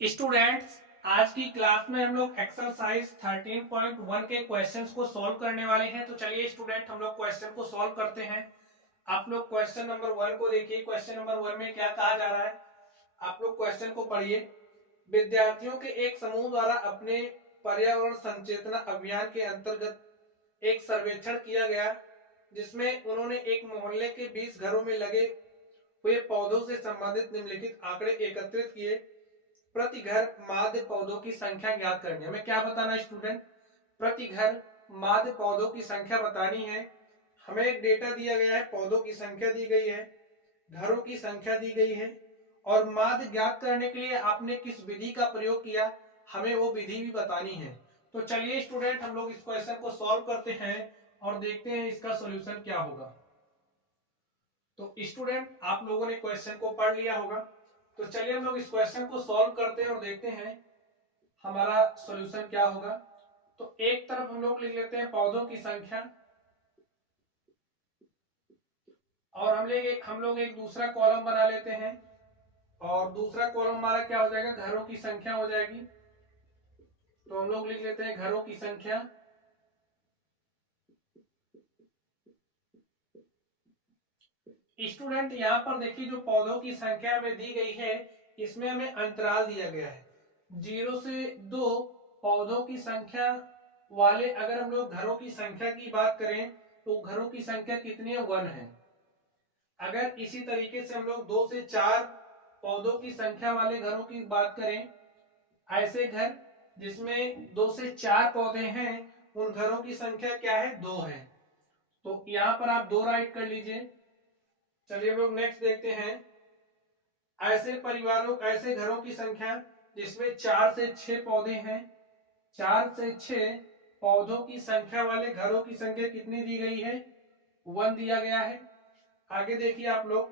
Students, आज की class में हम लोग एक्सरसाइज 13.1 के क्वेश्चंस को सॉल्व करने वाले हैं। तो चलिए स्टूडेंट, हम लोग क्वेश्चन को सॉल्व करते हैं। आप लोग क्वेश्चन नंबर 1 को देखिए। क्वेश्चन नंबर 1 में क्या कहा जा रहा है, आप लोग क्वेश्चन को पढ़िए। विद्यार्थियों के एक समूह द्वारा अपने पर्यावरण संचेतना अभियान के अंतर्गत एक सर्वेक्षण किया गया, जिसमें उन्होंने एक मोहल्ले के 20 घरों में लगे हुए पौधों से संबंधित निम्नलिखित आंकड़े एकत्रित किए। प्रति घर माध्य पौधों की संख्या ज्ञात करनी है। हमें क्या बताना है स्टूडेंट, प्रति घर माध्य पौधों की संख्या बतानी है। हमें एक डेटा दिया गया है, पौधों की संख्या दी गई है, घरों की संख्या दी गई है, और माध्य ज्ञात करने के लिए आपने किस विधि का प्रयोग किया, हमें वो विधि भी बतानी है। तो चलिए स्टूडेंट, हम लोग इस क्वेश्चन को सॉल्व करते हैं और देखते हैं इसका सोल्यूशन क्या होगा। तो स्टूडेंट, आप लोगों ने क्वेश्चन को पढ़ लिया होगा। तो चलिए हम लोग इस क्वेश्चन को सॉल्व करते हैं और देखते हैं हमारा सॉल्यूशन क्या होगा। तो एक तरफ हम लोग लिख लेते हैं पौधों की संख्या, और हम लोग एक दूसरा कॉलम बना लेते हैं, और दूसरा कॉलम हमारा क्या हो जाएगा, घरों की संख्या हो जाएगी। तो हम लोग लिख लेते हैं घरों की संख्या। स्टूडेंट, यहाँ पर देखिए जो पौधों की संख्या हमें दी गई है, इसमें हमें अंतराल दिया गया है 0 से 2 पौधों की संख्या वाले। अगर हम लोग घरों की संख्या की बात करें तो घरों की संख्या कितनी है, 1 है। अगर इसी तरीके से हम लोग 2 से 4 पौधों की संख्या वाले घरों की बात करें, ऐसे घर जिसमें 2 से 4 पौधे हैं, उन घरों की संख्या क्या है, 2 है। तो यहां पर आप 2 राइट कर लीजिए। चलिए हम लोग नेक्स्ट देखते हैं। ऐसे परिवारों, ऐसे घरों की संख्या जिसमें 4 से 6 पौधे हैं, 4 से 6 पौधों की संख्या वाले घरों की संख्या कितनी दी गई है, 1 दिया गया है। आगे देखिए आप लोग,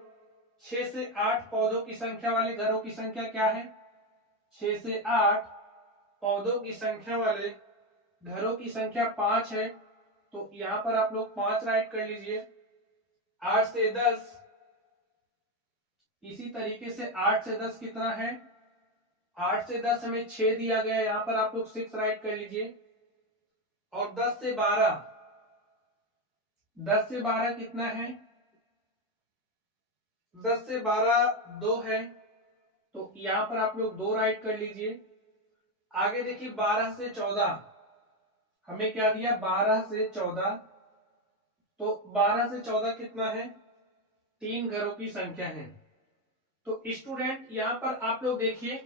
6 से 8 पौधों की संख्या वाले घरों की संख्या क्या है, 6 से 8 पौधों की संख्या वाले घरों की संख्या 5 है। तो यहां पर आप लोग 5 राइट कर लीजिए। 8 से 10, इसी तरीके से 8 से 10 कितना है, 8 से 10 हमें 6 दिया गया है, यहां पर आप लोग 6 राइट कर लीजिए। और 10 से 12, 10 से 12 कितना है, 10 से 12 2 है। तो यहां पर आप लोग 2 राइट कर लीजिए। आगे देखिए 12 से 14, हमें क्या दिया, 12 से 14। तो 12 से 14 कितना है, 3 घरों की संख्या है। तो स्टूडेंट, यहां पर आप लोग देखिए,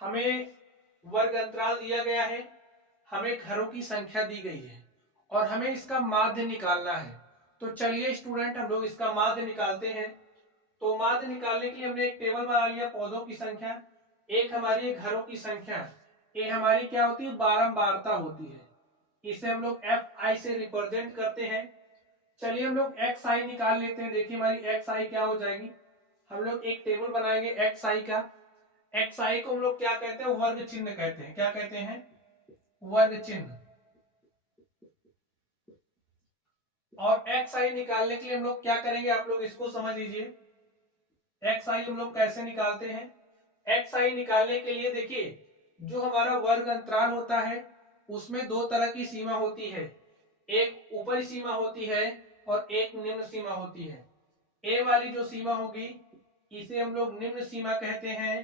हमें वर्ग अंतराल दिया गया है, हमें घरों की संख्या दी गई है, और हमें इसका माध्य निकालना है। तो चलिए स्टूडेंट, हम लोग इसका माध्य निकालते हैं। तो माध्य निकालने के लिए हमने एक टेबल बना लिया, पौधों की संख्या, एक हमारी घरों की संख्या, ये हमारी क्या होती है, बारंबारता होती है। इसे हम लोग एफ आई से रिप्रेजेंट करते हैं। चलिए हम लोग एक्स आई निकाल लेते हैं। देखिए हमारी एक्स आई क्या हो जाएगी, हम लोग एक टेबल बनाएंगे एक्स आई का। एक्स आई को हम लोग क्या कहते हैं, वर्ग चिन्ह कहते हैं। क्या कहते हैं, वर्ग चिन्ह। और एक्स आई निकालने के लिए हम लोग क्या करेंगे, आप लोग इसको समझ लीजिए। एक्स आई हम लोग कैसे निकालते हैं, एक्स आई निकालने के लिए देखिए, जो हमारा वर्ग अंतराल होता है उसमें 2 तरह की सीमा होती है, एक ऊपरी सीमा होती है और एक निम्न सीमा होती है। ए वाली जो सीमा होगी, इसे हम लोग निम्न सीमा कहते हैं,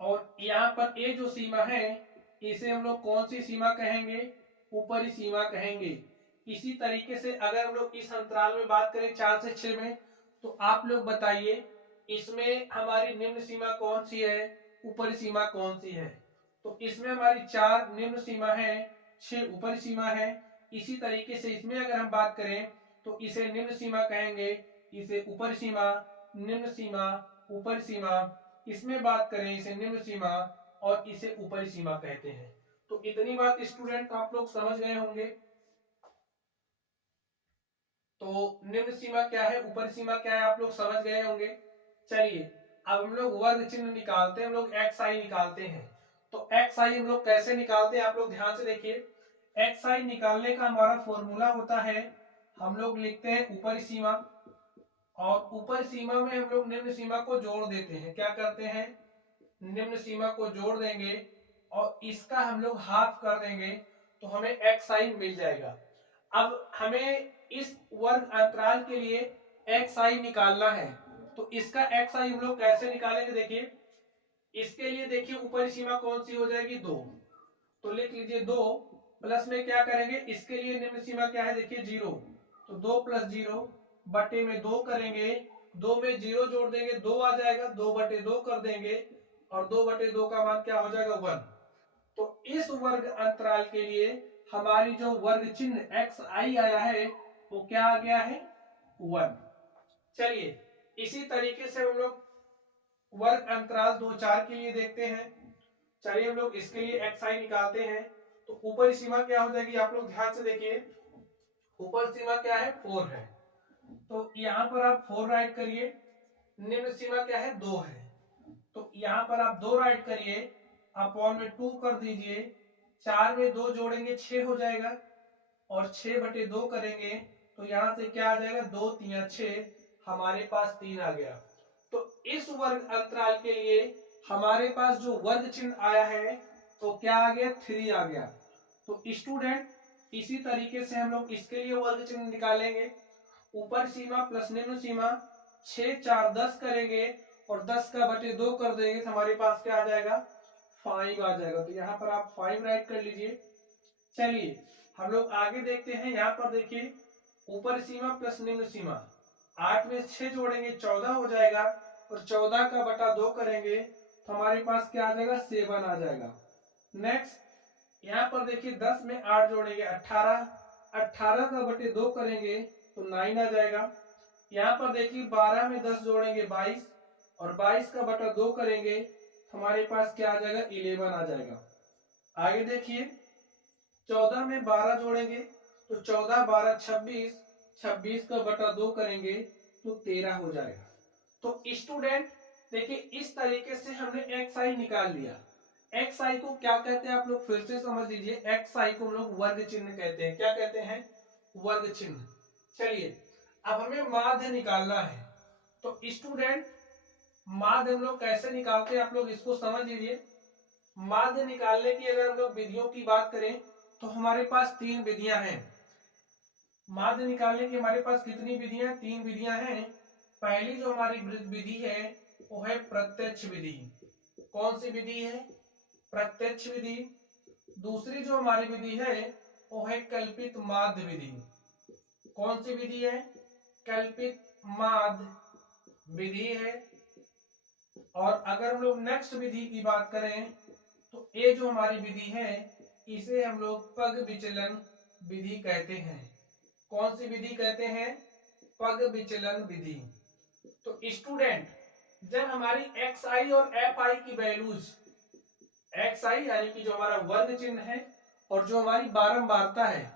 और यहाँ पर ए जो सीमा है, इसे हम लोग कौन सी सीमा कहेंगे, ऊपरी सीमा कहेंगे। इसी तरीके से अगर हम लोग इस अंतराल में बात करें 4 से 6 में, तो आप लोग बताइए इसमें हमारी निम्न सीमा कौन सी है, ऊपरी सीमा कौन सी है। तो इसमें हमारी 4 निम्न सीमा है, 6 ऊपरी सीमा है। इसी तरीके से इसमें अगर हम बात करें तो इसे निम्न सीमा कहेंगे, इसे ऊपरी सीमा, निम्न सीमा, ऊपरी सीमा। इसमें बात करें इसे निम्न सीमा, और इसे ऊपरी सीमा कहते हैं। तो इतनी बात स्टूडेंट आप लोग समझ गए होंगे। तो निम्न सीमा क्या है, ऊपरी सीमा क्या है, आप लोग समझ गए होंगे। चलिए अब हम लोग वर्ग चिन्ह निकालते हैं, हम लोग एक्स आई निकालते हैं। तो एक्स आई हम लोग कैसे निकालते हैं, आप लोग ध्यान से देखिए। एक्स आई निकालने का हमारा फॉर्मूला होता है, हम लोग लिखते हैं ऊपरी सीमा, और ऊपरी सीमा में हम लोग निम्न सीमा को जोड़ देते हैं। क्या करते हैं, निम्न सीमा को जोड़ देंगे और इसका हम लोग हाफ कर देंगे तो हमें एक्स आई मिल जाएगा। अब हमें इस वर्ग अंतराल के लिए एक्स आई निकालना है, तो इसका एक्स आई हम लोग कैसे निकालेंगे? देखिए, इसके लिए देखिए ऊपरी सीमा कौन सी हो जाएगी? 2। तो लिख लीजिए 2 प्लस में क्या करेंगे, इसके लिए निम्न सीमा क्या है? देखिए 0, तो 2 प्लस 0 बटे में 2 करेंगे, 2 में 0 जोड़ देंगे 2 आ जाएगा, 2 बटे 2 कर देंगे और 2 बटे 2 का मान क्या हो जाएगा? 1। तो इस वर्ग अंतराल के लिए हमारी जो वर्ग चिन्ह एक्स आई आया है वो क्या आ गया है? 1। चलिए इसी तरीके से हम लोग वर्ग अंतराल 2 4 के लिए देखते हैं। चलिए हम लोग इसके लिए एक्स आई निकालते हैं। तो ऊपरी सीमा क्या हो जाएगी? आप लोग ध्यान से देखिए, ऊपर सीमा क्या है? 4 है, तो यहाँ पर आप 4 राइट करिए। निम्न सीमा क्या है? 2 है, तो यहाँ पर आप 2 राइट करिए, अपॉन में 2 कर दीजिए। 4 में 2 जोड़ेंगे 6 हो जाएगा और 6 बटे 2 करेंगे तो यहाँ से क्या आ जाएगा? 2 3 6, हमारे पास 3 आ गया। तो इस वर्ग अंतराल के लिए हमारे पास जो वर्ग चिन्ह आया है तो क्या आ गया? 3 आ गया। तो स्टूडेंट इसी तरीके से हम लोग इसके लिए वर्ग चिन्ह निकालेंगे। ऊपर सीमा प्लस निम्न सीमा, 6 4 10 करेंगे और 10 का बटे 2 कर देंगे तो हमारे पास क्या आ जाएगा? 5 आ जाएगा। तो यहाँ पर आप 5 राइट कर लीजिए। चलिए हम लोग आगे देखते हैं। यहाँ पर देखिए, ऊपर सीमा प्लस निम्न सीमा, 8 में 6 जोड़ेंगे 14 हो जाएगा और 14 का बटा 2 करेंगे तो हमारे पास क्या आ जाएगा? 7 आ जाएगा। नेक्स्ट यहाँ पर देखिए, 10 में 8 जोड़ेंगे 18, 18 का बटे 2 करेंगे तो 9 आ जाएगा। यहाँ पर देखिए 12 में 10 जोड़ेंगे 22 और 22 का बटा 2 करेंगे तो हमारे पास क्या आ जाएगा? 11 आ जाएगा। आगे देखिए, 14 में 12 जोड़ेंगे तो 14 12 26, 26 का बटा 2 करेंगे तो 13 हो जाएगा। तो स्टूडेंट देखिए, इस तरीके से हमने एक्स आई निकाल लिया। एक्स आई को क्या कहते हैं? आप लोग फिर से समझ लीजिए, एक्स आई को हम लोग वर्ग चिन्ह कहते हैं। क्या कहते हैं? वर्ग चिन्ह। चलिए अब हमें माध्य निकालना है। तो स्टूडेंट माध्य हम लोग कैसे निकालते हैं? आप लोग इसको समझ लीजिए। माध्य निकालने की अगर हम लोग विधियों की बात करें तो हमारे पास 3 विधियां हैं। माध्य निकालने की हमारे पास कितनी विधियां? 3 विधियां हैं। पहली जो हमारी विधि है वो है प्रत्यक्ष विधि। कौन सी विधि है? प्रत्यक्ष विधि। दूसरी जो हमारी विधि है वो है कल्पित माध्य विधि। कौन सी विधि है? कल्पित माध्य विधि है। और अगर हम लोग नेक्स्ट विधि की बात करें तो ये जो हमारी विधि है इसे हम लोग पग विचलन विधि कहते हैं। कौन सी विधि कहते हैं? पग विचलन विधि। तो स्टूडेंट जब हमारी एक्स आई और एफ आई की वैल्यूज, एक्स आई यानी कि जो हमारा वर्ग चिन्ह है और जो हमारी बारंबारता है,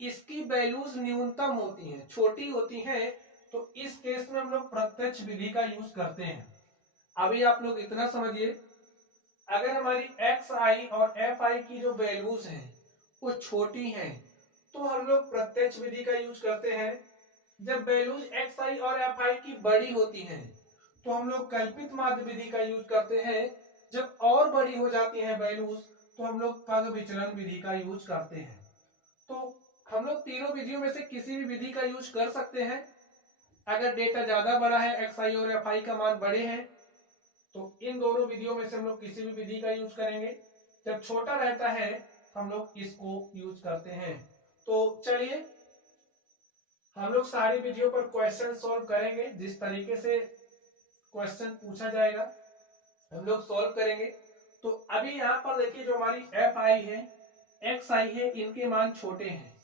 इसकी वैल्यूज न्यूनतम होती हैं, छोटी होती हैं, तो इस केस में हम लोग प्रत्यक्ष विधि का यूज करते हैं। अभी आप लोग इतना समझिए, अगर हमारी एक्स आई और एफ आई की जो वैल्यूज हैं वो छोटी हैं तो हम लोग प्रत्यक्ष विधि का यूज करते हैं। जब वैल्यूज एक्स आई और एफ आई की बड़ी होती हैं तो हम लोग कल्पित माध्य विधि का यूज करते हैं। जब और बड़ी हो जाती हैं वैल्यूज तो हम लोग पग विचलन विधि का यूज करते हैं। तो हम लोग तीनों विधियों में से किसी भी विधि का यूज कर सकते हैं। अगर डेटा ज्यादा बड़ा है, एक्स आई और एफ आई का मान बड़े हैं, तो इन दोनों विधियों में से हम लोग किसी भी विधि का यूज करेंगे। जब छोटा रहता है हम लोग इसको यूज करते हैं। तो चलिए हम लोग सारी विधियों पर क्वेश्चन सॉल्व करेंगे। जिस तरीके से क्वेश्चन पूछा जाएगा हम लोग सॉल्व करेंगे। तो अभी यहाँ पर देखिए, जो हमारी एफ आई है, एक्स आई है, इनके मान छोटे हैं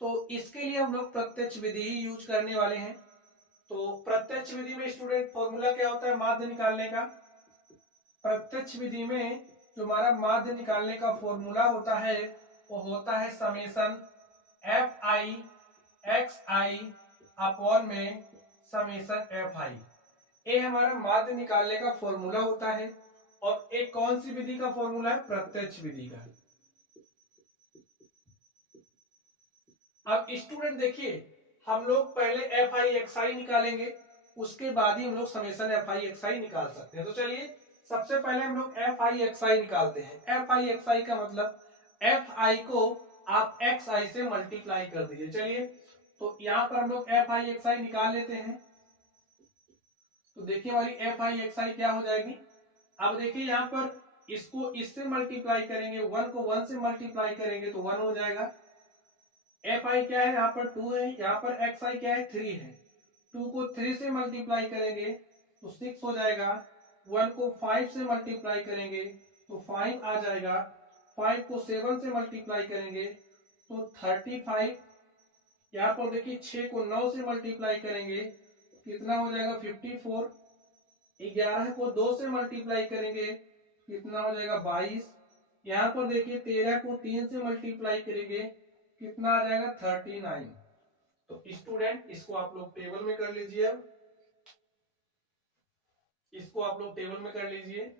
तो इसके लिए हम लोग प्रत्यक्ष विधि ही यूज करने वाले हैं। तो प्रत्यक्ष विधि में स्टूडेंट फॉर्मूला क्या होता है माध्य निकालने का? प्रत्यक्ष विधि में जो हमारा माध्य निकालने का फॉर्मूला होता है वो होता है समेशन एफ आई एक्स आई अपॉन में समेशन एफ आई। ये हमारा माध्य निकालने का फॉर्मूला होता है। और एक कौन सी विधि का फॉर्मूला है? प्रत्यक्ष विधि का। अब स्टूडेंट देखिए, हम लोग पहले एफ आई एक्स आई निकालेंगे, उसके बाद ही हम लोग समेशन एफ आई एक्स आई निकाल सकते हैं। तो चलिए सबसे पहले हम लोग एफ आई एक्स आई निकालते हैं। एफ आई एक्स आई का मतलब एफ आई को आप एक्स आई से मल्टीप्लाई कर दीजिए। चलिए तो यहाँ पर हम लोग एफ आई एक्स आई निकाल लेते हैं। तो देखिए हमारी एफ आई एक्स आई क्या हो जाएगी। अब देखिए यहाँ पर इसको इससे मल्टीप्लाई करेंगे, वन को वन से मल्टीप्लाई करेंगे तो वन हो जाएगा। एफ आई क्या है, यहाँ पर टू है, यहाँ पर एक्स आई क्या है, थ्री है। टू को थ्री से मल्टीप्लाई करेंगे तो सिक्स हो जाएगा। वन को फाइव से मल्टीप्लाई करेंगे तो फाइव आ जाएगा। फाइव को सेवन से मल्टीप्लाई करेंगे तो 35। यहाँ पर देखिए 6 को 9 से मल्टीप्लाई करेंगे कितना हो जाएगा, 54। 11 को 2 से मल्टीप्लाई करेंगे कितना हो जाएगा, 22। यहाँ पर देखिए 13 को 3 से मल्टीप्लाई करेंगे कितना आ जाएगा, 39। तो स्टूडेंट इसको आप लोग टेबल में कर लीजिए। अब इसको आप लोग टेबल में कर लीजिए।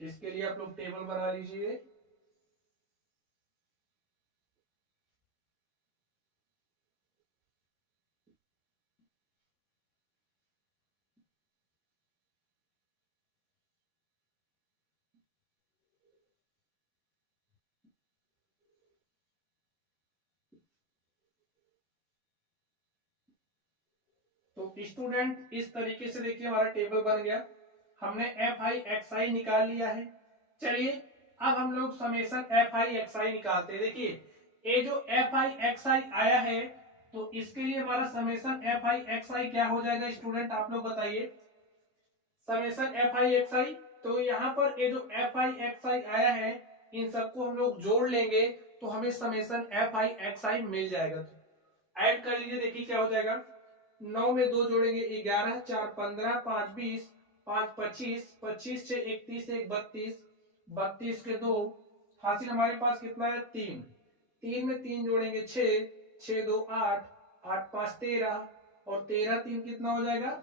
इसके लिए आप लोग टेबल बना लीजिए। तो स्टूडेंट इस तरीके से देखिए हमारा टेबल बन गया। हमने एफ आई एक्स आई निकाल लिया है। चलिए अब हम लोग समेशन एफ आई एक्स आई निकालते हैं। देखिए ये जो एफ आई एक्स आई आया है तो इसके लिए हमारा समेशन एफ आई एक्स आई क्या हो जाएगा स्टूडेंट, आप लोग बताइए। समेशन एफ आई एक्स आई, तो यहाँ पर ये जो एफ आई एक्स आई आया है इन सबको हम लोग जोड़ लेंगे तो हमें समेशन एफ आई एक्स आई मिल जाएगा। ऐड कर लीजिए, देखिए क्या हो जाएगा। 9 में 2 जोड़ेंगे 11, 4 15, 5 20, 5 25, 25 से 31, 1 32, 32 के 2 हासिल हमारे पास कितना है, 3। 3 में 3 जोड़ेंगे 6, 6 2 8, 8 5 13 और 13 3 कितना हो जाएगा,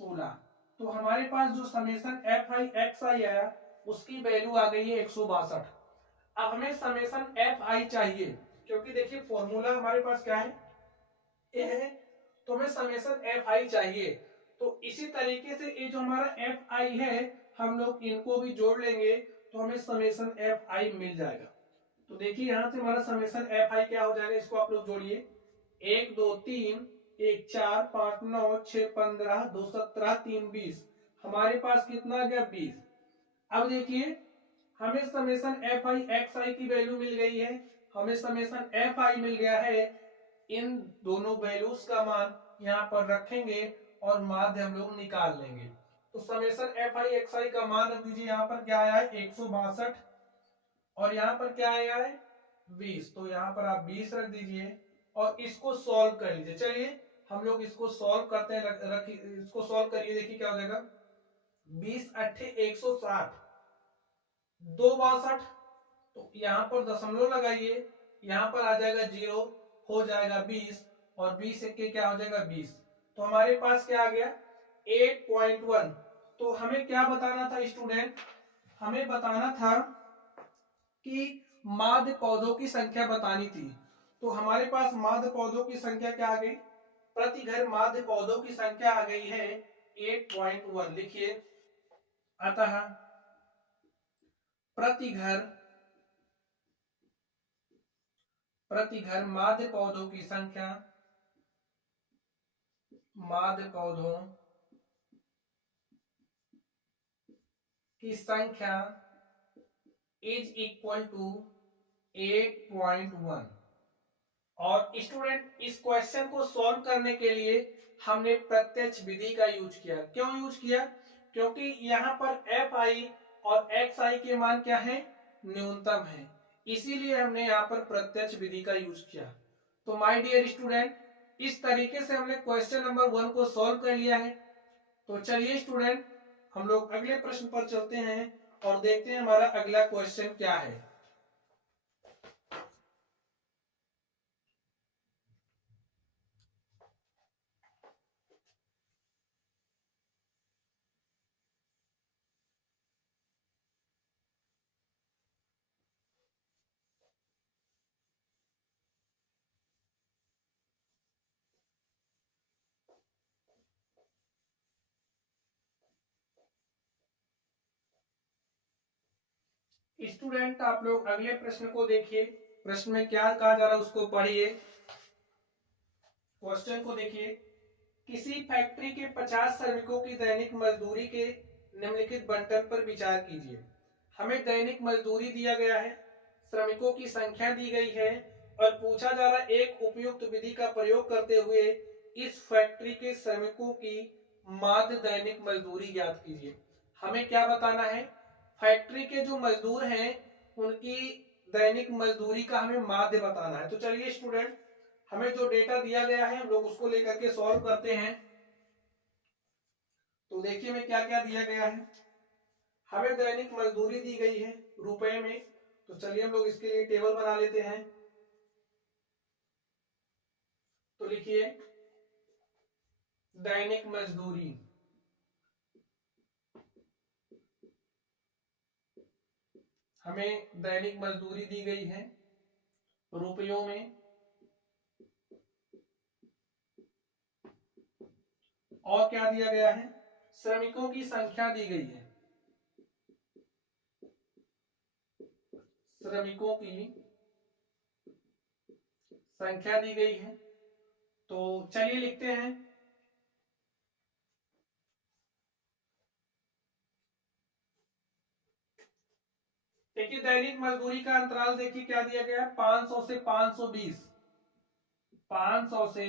16। तो हमारे पास जो समेशन एफ आई एक्स आई आया उसकी वैल्यू आ गई है 162। अब हमें समेशन एफ आई चाहिए क्योंकि देखिए फॉर्मूला हमारे पास क्या है, ए है, तो हमें समेशन एफ आई चाहिए। तो इसी तरीके से ये जो हमारा एफ आई है हम लोग इनको भी जोड़ लेंगे तो हमें समेशन एफ आई मिल जाएगा। तो देखिए यहां से हमारा समेशन एफ आई क्या हो जाएगा, इसको आप लोग जोड़िए। 1 2 3, 1 4 5 9 6 15, 2 17, 3 20, हमारे पास कितना आ गया, 20। अब देखिए हमें समेशन एफ आई एक्स आई की वैल्यू मिल गई है, हमें समेशन एफ आई मिल गया है। इन दोनों वैल्यूज का मान यहाँ पर रखेंगे और माध्य हम लोग निकाल लेंगे। तो समेशन एफ आई एक्स आई का मान रख दीजिए, यहाँ पर क्या आया है 162 और यहाँ पर क्या आया है 20। तो यहाँ पर आप 20 रख दीजिए और इसको सॉल्व कर लीजिए। चलिए हम लोग इसको सॉल्व करते हैं, इसको सॉल्व करिए, देखिए क्या हो जाएगा। 20 अट्ठे 160, 2 62, तो यहाँ पर दशमलव लगाइए, यहाँ पर आ जाएगा 0, हो जाएगा 20 और 20 के क्या हो जाएगा 20। तो हमारे पास क्या आ गया 8.1। तो हमें क्या बताना था स्टूडेंट, हमें बताना था कि माध्य पौधों की संख्या बतानी थी। तो हमारे पास माध्य पौधों की संख्या क्या आ गई, प्रति घर माध्य पौधों की संख्या आ गई है 8.1। लिखिए अतः प्रति घर माध्य पौधों की संख्या, माध्य पौधों की संख्या इज इक्वल टू 8.1। और स्टूडेंट इस क्वेश्चन को सॉल्व करने के लिए हमने प्रत्यक्ष विधि का यूज किया। क्यों यूज किया, क्योंकि यहाँ पर एफ आई और एक्स आई के मान क्या है, न्यूनतम है, इसीलिए हमने यहाँ पर प्रत्यक्ष विधि का यूज किया। तो माय डियर स्टूडेंट इस तरीके से हमने क्वेश्चन नंबर 1 को सॉल्व कर लिया है। तो चलिए स्टूडेंट हम लोग अगले प्रश्न पर चलते हैं और देखते हैं हमारा अगला क्वेश्चन क्या है। स्टूडेंट आप लोग अगले प्रश्न को देखिए, प्रश्न में क्या कहा जा रहा है उसको पढ़िए। क्वेश्चन को देखिए, किसी फैक्ट्री के 50 श्रमिकों की दैनिक मजदूरी के निम्नलिखित बंटन पर विचार कीजिए। हमें दैनिक मजदूरी दिया गया है, श्रमिकों की संख्या दी गई है और पूछा जा रहा है एक उपयुक्त विधि का प्रयोग करते हुए इस फैक्ट्री के श्रमिकों की माध्य दैनिक मजदूरी ज्ञात कीजिए। हमें क्या बताना है, फैक्ट्री के जो मजदूर हैं उनकी दैनिक मजदूरी का हमें माध्य बताना है। तो चलिए स्टूडेंट, हमें जो डेटा दिया गया है हम लोग उसको लेकर के सॉल्व करते हैं। तो देखिए हमें क्या क्या दिया गया है। हमें दैनिक मजदूरी दी गई है रुपए में, तो चलिए हम लोग इसके लिए टेबल बना लेते हैं। तो लिखिए दैनिक मजदूरी, हमें दैनिक मजदूरी दी गई है रुपयों में, और क्या दिया गया है, श्रमिकों की संख्या दी गई है, श्रमिकों की संख्या दी गई है। तो चलिए लिखते हैं, देखिए दैनिक मजदूरी का अंतराल देखिए क्या दिया गया है, 500 से 520, 500 से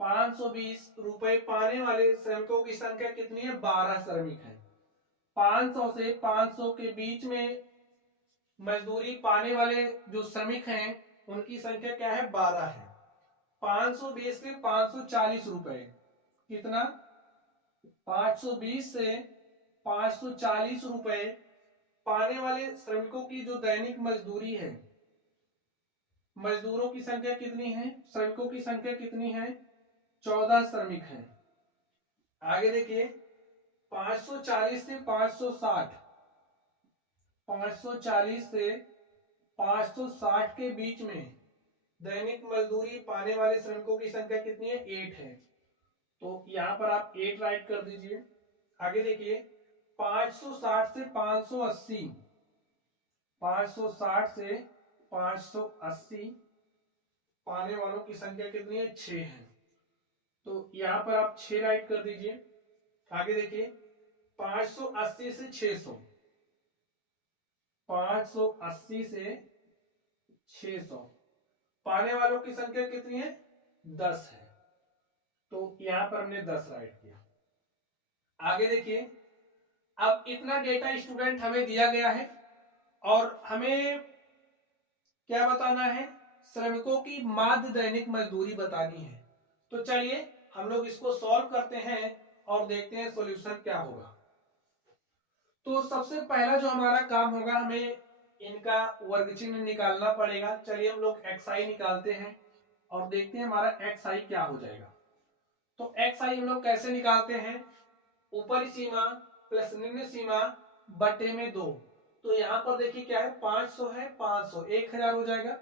520 रुपए पाने वाले श्रमिकों की संख्या कितनी है, 12 श्रमिक है। 500 से 500 के बीच में मजदूरी पाने वाले जो श्रमिक हैं उनकी संख्या क्या है, 12 है। 520 से 540 रुपए, कितना, 520 से 540 रुपए पाने वाले श्रमिकों की जो दैनिक मजदूरी है, मजदूरों की संख्या कितनी है, श्रमिकों की संख्या कितनी है, 14 श्रमिक हैं। आगे देखिए 540 से 560, 540 से 560 के बीच में दैनिक मजदूरी पाने वाले श्रमिकों की संख्या कितनी है, 8 है। तो यहां पर आप 8 राइट कर दीजिए। आगे देखिए 560 से 580, 560 से 580 पाने वालों की संख्या कितनी है, 6 है। तो यहां पर आप 6 राइट कर दीजिए। आगे देखिए 580 से 600, 580 से 600 पाने वालों की संख्या कितनी है, 10 है। तो यहां पर हमने 10 राइट किया। आगे देखिए, अब इतना डेटा स्टूडेंट हमें दिया गया है और हमें क्या बताना है, श्रमिकों की माध्य दैनिक मजदूरी बतानी है। तो चलिए हम लोग इसको सॉल्व करते हैं और देखते हैं सॉल्यूशन क्या होगा। तो सबसे पहला जो हमारा काम होगा, हमें इनका वर्ग चिन्ह निकालना पड़ेगा। चलिए हम लोग xi निकालते हैं और देखते हैं हमारा xi क्या हो जाएगा। तो xi हम लोग कैसे निकालते हैं, ऊपरी सीमा प्लस निम्न सीमा बटे में 2। तो यहाँ पर देखिए क्या है, 500 है, 500 1000 हो जाएगा,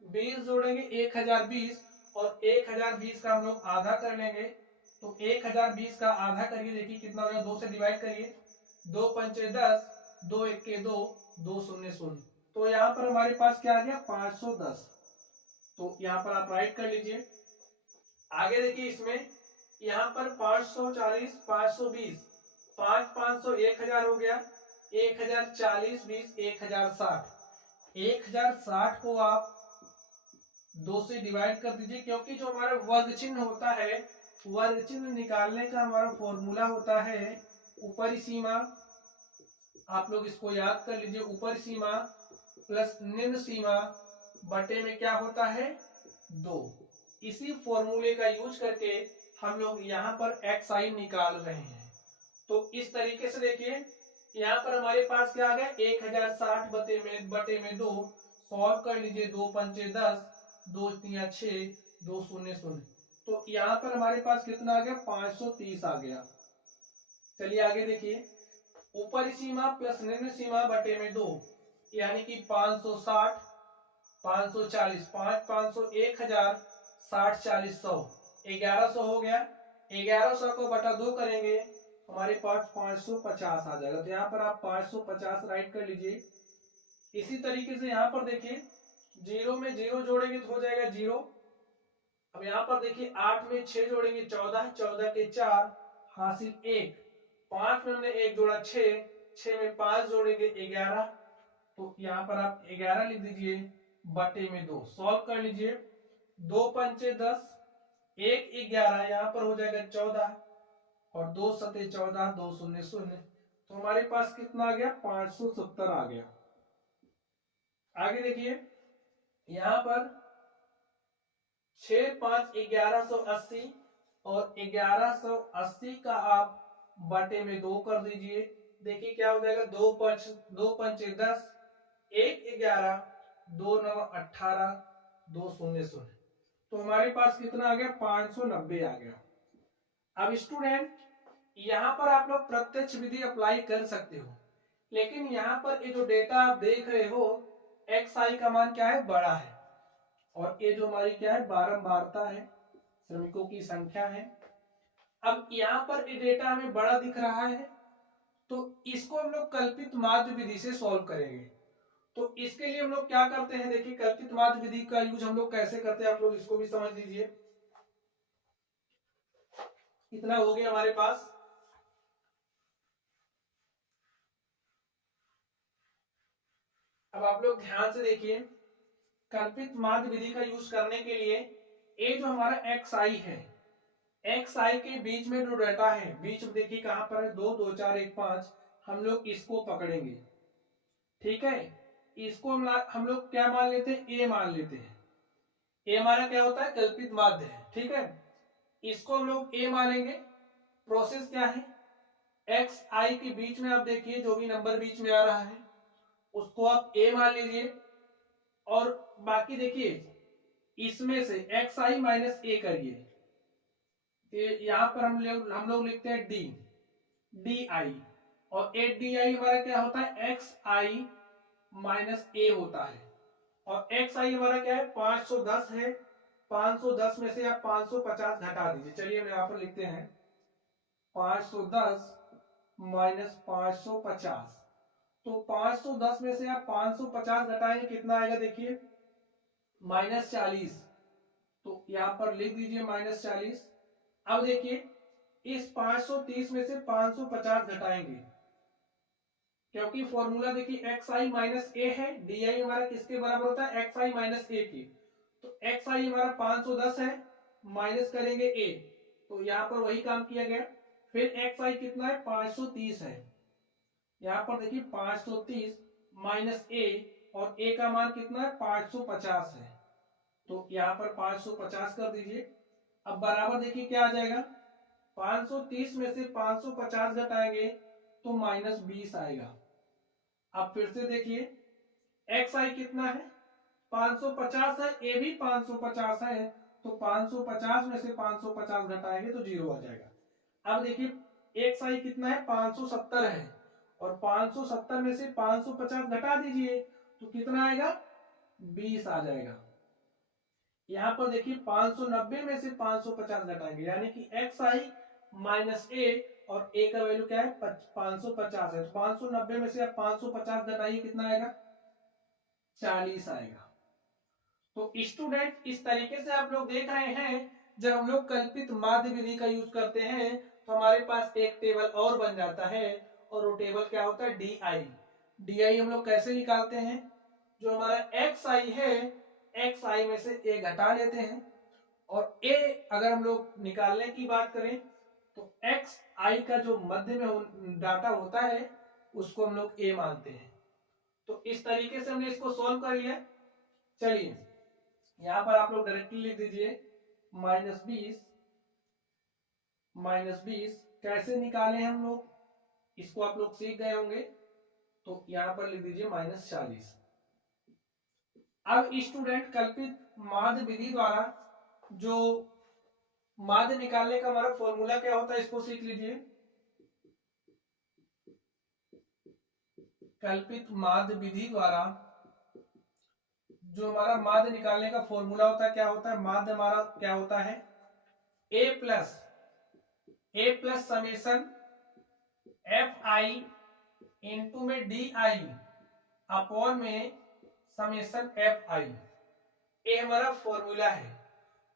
20 जोड़ेंगे 1020 और 1020 का हम लोग आधा कर लेंगे। तो 1020 का आधा करिए, देखिए कितना हो गया, 2 से डिवाइड करिए, 2 पंचे 10, 2 1 2, 2 0 0। तो यहाँ पर हमारे पास क्या आ गया, 510। तो यहाँ पर आप राइट कर लीजिए। आगे देखिए इसमें यहाँ पर 540 520, 5 500 1000 हो गया, 1040 20 1060, 1060 को आप 2 से डिवाइड कर दीजिए, क्योंकि जो हमारा वर्ग चिन्ह होता है, वर्ग चिन्ह निकालने का हमारा फॉर्मूला होता है ऊपरी सीमा, आप लोग इसको याद कर लीजिए, ऊपरी सीमा प्लस निम्न सीमा बटे में क्या होता है, 2। इसी फॉर्मूले का यूज करके हम लोग यहाँ पर xi निकाल रहे हैं। तो इस तरीके से देखिए यहाँ पर हमारे पास क्या आ गया, 1060 बटे में 2, सॉल्व कर लीजिए, 2 पंचे 10, 2 3 6, 2 0 0। तो यहाँ पर हमारे पास कितना आ गया, 530 आ गया। चलिए आगे देखिए, ऊपरी सीमा प्लस निम्न सीमा बटे में 2, यानी कि 560 540, 5 500 1000, 60 40 100, 1100 हो गया। 1100 को बटा 2 करेंगे, हमारे पास 550 आ जाएगा। तो यहाँ पर आप 550 राइट कर लीजिए। इसी तरीके से यहाँ पर देखिए 0 में 0 जोड़ेंगे तो हो जाएगा 0। अब यहाँ पर देखिए 8 में 6 जोड़ेंगे 14, 14 के 4 हासिल 1, 5 में हमने 1 जोड़ा 6, 6 में 5 जोड़ेंगे 11, तो यहाँ पर आप 11 लिख दीजिए बटे में 2। सॉल्व कर लीजिए, 2 पंचे 10, 1 11, यहाँ पर हो जाएगा 14 और 2 सते 14, 2 शून्य शून्य, तो हमारे पास कितना आ गया 570 आ गया। आगे देखिए यहाँ पर 6 5 1180 और 1180 का आप बटे में 2 कर दीजिए। देखिए क्या हो जाएगा, 2 पंचे 10, 1 11, 2 9 18, 2 शून्य शून्य, तो हमारे पास कितना आ गया 590 आ गया। अब स्टूडेंट यहाँ पर आप लोग प्रत्यक्ष विधि अप्लाई कर सकते हो, लेकिन यहाँ पर ये जो डेटा आप देख रहे हो xi का मान क्या है, बड़ा है, और ये जो हमारी क्या है बारंबारता है, श्रमिकों की संख्या है। अब यहाँ पर ये डेटा हमें बड़ा दिख रहा है, तो इसको हम लोग कल्पित माध्य विधि से सॉल्व करेंगे। तो इसके लिए हम लोग क्या करते हैं, देखिए कल्पित माध्य विधि का यूज हम लोग कैसे करते हैं, आप लोग इसको भी समझ लीजिए। इतना हो गया हमारे पास। अब आप लोग ध्यान से देखिए, कल्पित माध्य विधि का यूज करने के लिए ये जो हमारा xi है, xi के बीच में जो डेटा है, बीच में देखिए कहां पर है 2 2 4 1 5, हम लोग इसको पकड़ेंगे, ठीक है। इसको हम लोग क्या मान लेते हैं, a मान लेते हैं। a हमारा क्या होता है, कल्पित माध्य है, ठीक है। इसको हम लोग a मानेंगे। प्रोसेस क्या है, xi के बीच में आप देखिए जो भी नंबर बीच में आ रहा है उसको आप a मान लीजिए, और बाकी देखिए इसमें से xi माइनस a करिए, यहां पर हम लोग लिखते हैं डी आई, और ए डी आई हमारा क्या होता है, एक्स आई माइनस ए होता है, और एक्स आई हमारा क्या है 510 है। 510 में से आप 550 घटा दीजिए, चलिए हम यहाँ पर लिखते हैं 510 माइनस 550, तो 510 में से आप 550 घटाएंगे कितना आएगा, देखिए -40, तो यहां पर लिख दीजिए -40। अब देखिए इस 530 में से 550 घटाएंगे, क्योंकि फॉर्मूला देखिए एक्स आई माइनस ए है, डी आई हमारा किसके बराबर होता है, एक्स आई माइनस ए की, तो एक्स आई हमारा 510 है, माइनस करेंगे ए, तो यहाँ पर वही काम किया गया। फिर एक्स आई कितना है 530 है, यहाँ पर देखिए 530 माइनस ए, और ए का मान कितना है 550 है, तो यहाँ पर 550 कर दीजिए। अब बराबर देखिए क्या आ जाएगा, 530 में से 550 घटाएंगे तो -20 आएगा। अब फिर से देखिए एक्स आई कितना है 550 है, ए भी 550 है, तो 550 में से 550 घटाएंगे तो 0 आ जाएगा। अब देखिए एक्स आई कितना है 570 है, और 570 में से 550 घटा दीजिए तो कितना आएगा 20 आ जाएगा। यहाँ पर देखिए 590 में से 550 घटाएंगे, यानी कि एक्स आई माइनस ए, और ए का वैल्यू क्या है 550 है, तो 590 में से आप 550 घटाइए कितना आएगा 40 आएगा। तो स्टूडेंट इस तरीके से आप लोग देख रहे हैं, जब हम लोग कल्पित माध्य विधि का यूज करते हैं तो हमारे पास एक टेबल और बन जाता है, और वो टेबल क्या होता है डी आई। डी आई हम लोग कैसे निकालते हैं, जो हमारा एक्स आई है, एक्स आई में से ए घटा लेते हैं, और ए अगर हम लोग निकालने की बात करें तो एक्स आई का जो मध्य में डाटा होता है उसको हम लोग ए मानते हैं। तो इस तरीके से हमने इसको सॉल्व कर लिया। चलिए यहां पर आप लोग डायरेक्टली लिख दीजिए -20 कैसे निकाले हम लोग, इसको आप लोग सीख गए होंगे, तो यहां पर लिख दीजिए -40। अब स्टूडेंट कल्पित माध्य विधि द्वारा जो माध्य निकालने का हमारा फॉर्मूला क्या होता है इसको सीख लीजिए। कल्पित माध्य विधि द्वारा जो हमारा माध्य निकालने का फॉर्मूला होता है क्या होता है, माध्य हमारा क्या होता है A plus summation F I into में डी आई अपॉन में समेशन एफ आई, ये हमारा फॉर्मूला है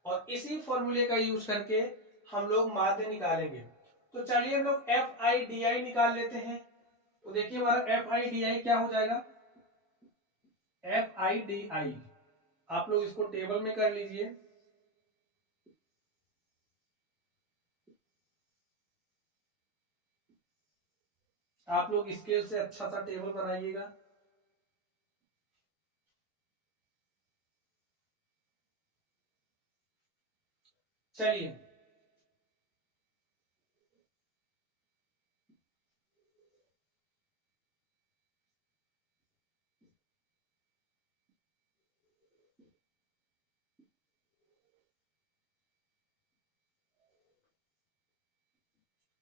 और इसी फॉर्मूले का यूज करके हम लोग माध्य निकालेंगे। तो चलिए हम लोग एफ आई डी आई निकाल लेते हैं। तो देखिए हमारा एफ आई डी आई क्या हो जाएगा, एफ आई डी आई, आप लोग इसको टेबल में कर लीजिए। आप लोग स्केल से अच्छा सा टेबल बनाइएगा। चलिए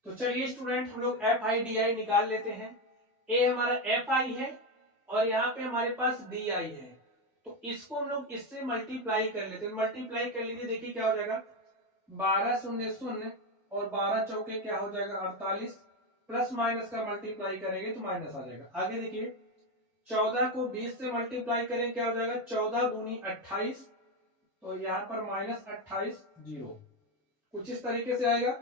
तो चलिए स्टूडेंट हम लोग एफ आई डी आई निकाल लेते हैं। ए हमारा एफ आई है और यहाँ पे हमारे पास डी आई है, तो इसको हम लोग इससे मल्टीप्लाई कर लेते हैं। मल्टीप्लाई कर लीजिए, देखिए क्या हो जाएगा, 12 शून्य शून्य और 12 चौके क्या हो जाएगा 48, प्लस माइनस का मल्टीप्लाई करेंगे तो माइनस आ जाएगा। आगे देखिए 14 को 20 से मल्टीप्लाई करें क्या हो जाएगा, 14 दूनी 28, तो यहाँ पर माइनस 28 जीरो, कुछ इस तरीके से आएगा।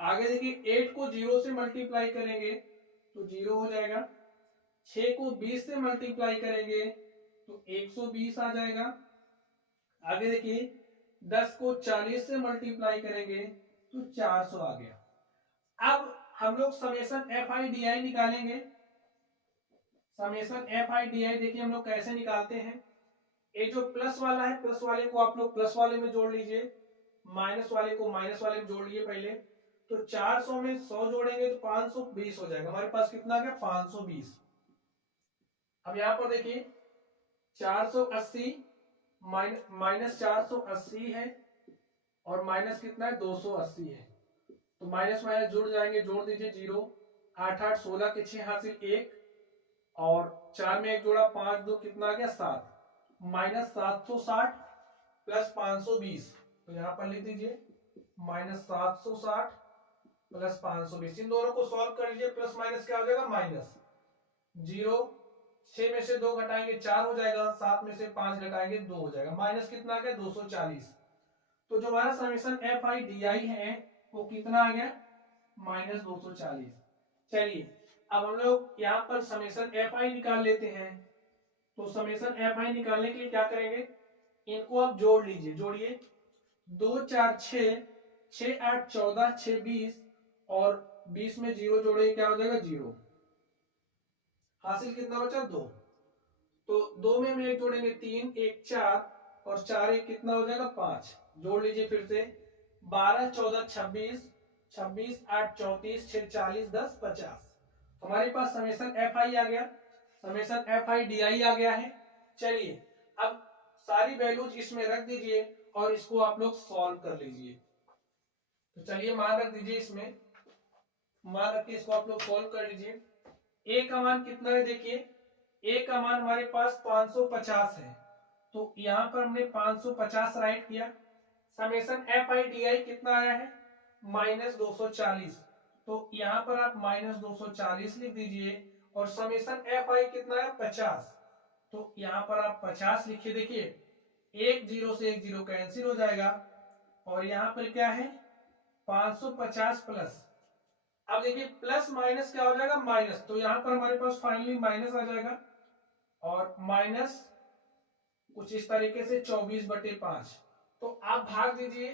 आगे देखिए 8 को 0 से मल्टीप्लाई करेंगे तो 0 हो जाएगा। 6 को 20 से मल्टीप्लाई करेंगे तो 120 आ जाएगा। आगे देखिए 10 को 40 से मल्टीप्लाई करेंगे तो 400 आ गया। अब हम लोग summation F I D I निकालेंगे। Summation F I D I देखिए हम लोग कैसे निकालते हैं। ये जो प्लस वाला है, प्लस वाले को आप लोग प्लस वाले में जोड़ लीजिए, माइनस वाले को माइनस वाले में जोड़ लीजिए पहले। तो 400 में 100 जोड़ेंगे तो 520 हो जाएगा। हमारे पास कितना आ गया 520। अब यहां पर देखिए 480 माइनस 480 है और माइनस कितना है 280 है, तो माइनस माइनस जुड़ जाएंगे, जोड़ दीजिए 0। 8 8 16 के 6 हासिल 1 और 4 में 1 जोड़ा 5 2 कितना आ गया 7, माइनस 760 प्लस 520, तो यहां पर लिख दीजिए माइनस 760 प्लस 520। इन दोनों को सॉल्व कर लीजिए, प्लस माइनस क्या हो जाएगा माइनस 0, 6 में से 2 घटाएंगे 4 हो जाएगा, 7 में से 5 घटाएंगे 2 हो जाएगा, माइनस कितना आ गया 240। तो जो हमारा समेशन एफ आई डी आई है वो कितना आ गया माइनस 240। चलिए अब हम लोग यहाँ पर समेशन एफ आई निकाल लेते हैं। तो समेशन एफ आई निकालने के लिए क्या करेंगे, इनको आप जोड़ लीजिए, जोड़िए 2 4 6, 6 8 14, 6 20 और 20 में 0 जोड़े क्या हो जाएगा 0, हासिल कितना बचा 2। तो 2 में हम 1 जोड़ेंगे 3, 1 4 और 4 1 कितना हो जाएगा 5, जोड़ लीजिए फिर से 12 14 26, 26 8 34, 6 40 10 50। हमारे पास समेशन एफ आई आ गया, summation F I D I आ गया है। चलिए अब सारी वैल्यूज इसमें रख दीजिए और इसको आप लोग सॉल्व कर लीजिए। तो चलिए मान रख दीजिए, इसमें मान रख के इसको आप लोग सॉल्व कर लीजिए। ए का मान कितना है, देखिए ए का मान हमारे पास 550 है, तो यहां पर हमने 550 राइट किया। समेशन एफ आई डी आई कितना आया है माइनस 240, तो यहां पर आप माइनस 240 लिख दीजिए और समेशन एफ आई कितना है 50, तो यहां पर आप 50 लिखिए। देखिए 1 0 से 1 0 कैंसिल हो जाएगा और यहां पर क्या है 550 प्लस। अब देखिए प्लस माइनस क्या हो जाएगा माइनस, तो यहां पर हमारे पास फाइनली माइनस आ जाएगा और माइनस कुछ इस तरीके से 24/5। तो आप भाग दीजिए,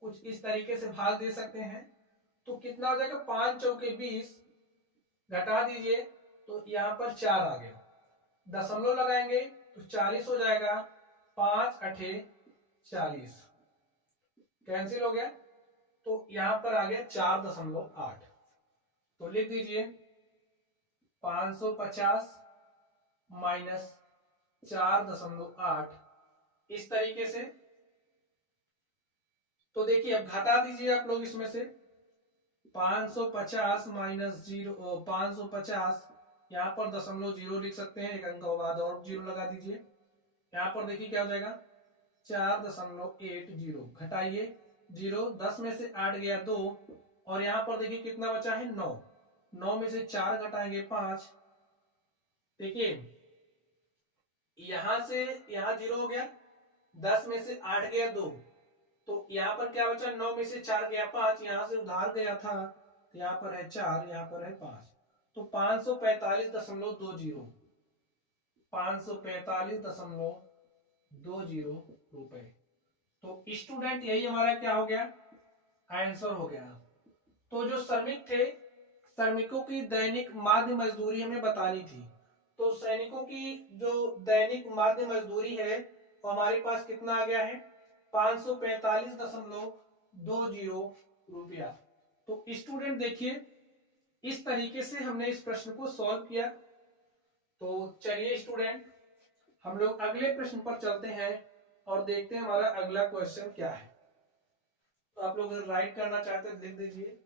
कुछ इस तरीके से भाग दे सकते हैं, तो कितना हो जाएगा 5 चौके 20, घटा दीजिए तो यहां पर 4 आ गया, दशमलव लगाएंगे तो 40 हो जाएगा, 5 8 40 कैंसिल हो गया, तो यहां पर आ गया 4.8। तो लिख दीजिए 550 माइनस 4.8 इस तरीके से। तो देखिए अब घटा दीजिए आप लोग इसमें से 550 माइनस 0, 550 यहाँ पर दशमलव 0 लिख सकते हैं, एक अंक के बाद और 0 लगा दीजिए। यहाँ पर देखिए क्या हो जाएगा 4.80, घटाइए 0, 10 में से 8 गया 2 और यहाँ पर देखिए कितना बचा है 9, 9 में से 4 घटाएंगे 5, देखिए यहां से यहां 0 हो गया, 10 में से 8 गया 2, तो यहाँ पर क्या बचा, 9 में से 4 गया 5, यहां से उधार गया था, तो यहाँ पर है 4, यहाँ पर है 5, तो 545.20, 545.20 रुपए। तो स्टूडेंट यही हमारा क्या हो गया, आंसर हो गया। तो जो श्रमिक थे, श्रमिकों की दैनिक माध्य मजदूरी हमें बतानी थी, तो सैनिकों की जो दैनिक माध्य मजदूरी है वो हमारे पास कितना आ गया है, 545.20 रुपया। तो स्टूडेंट देखिए इस तरीके से हमने इस प्रश्न को सॉल्व किया। तो चलिए स्टूडेंट हम लोग अगले प्रश्न पर चलते हैं और देखते हैं हमारा अगला क्वेश्चन क्या है। तो आप लोग अगर राइट करना चाहते हैं लिख दीजिए,